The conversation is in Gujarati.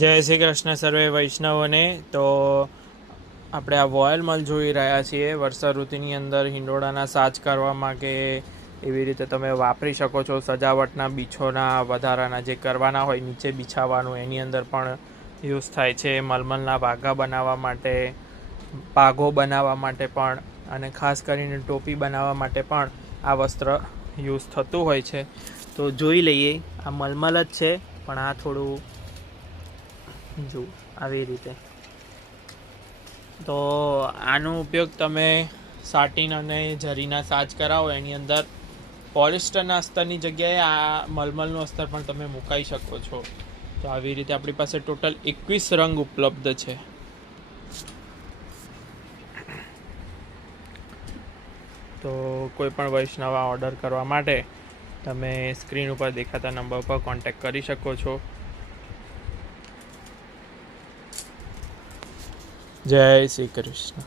જય શ્રી કૃષ્ણ સર્વે વૈષ્ણવોને. તો આપણે આ વોયલ મલ જોઈ રહ્યા છીએ. વર્ષા ઋતુની અંદર હિંડોળાના સાજ કરવામાં કે એવી રીતે તમે વાપરી શકો છો. સજાવટના બીછોના વધારાના જે કરવાના હોય નીચે બિછાવવાનું, એની અંદર પણ યુઝ થાય છે. મલમલના વાઘા બનાવવા માટે, પાઘો બનાવવા માટે પણ, અને ખાસ કરીને ટોપી બનાવવા માટે પણ આ વસ્ત્ર યુઝ થતું હોય છે. તો જોઈ લઈએ. આ મલમલ જ છે, પણ આ થોડું જો આવી રીતે. તો આનો ઉપયોગ તમે સાટીન અને જરીના સાજ કરાવો, એની અંદર પોલિસ્ટરના અસ્તરની જગ્યાએ આ મલમલનું અસ્તર પણ તમે મુકાઈ શકો છો. તો આવી રીતે આપણી પાસે ટોટલ 21 રંગ ઉપલબ્ધ છે. તો કોઈ પણ વૈષ્ણવ ઓર્ડર કરવા માટે તમે સ્ક્રીન ઉપર દેખાતા નંબર પર કોન્ટેક્ટ કરી શકો છો. જય શ્રી કૃષ્ણ.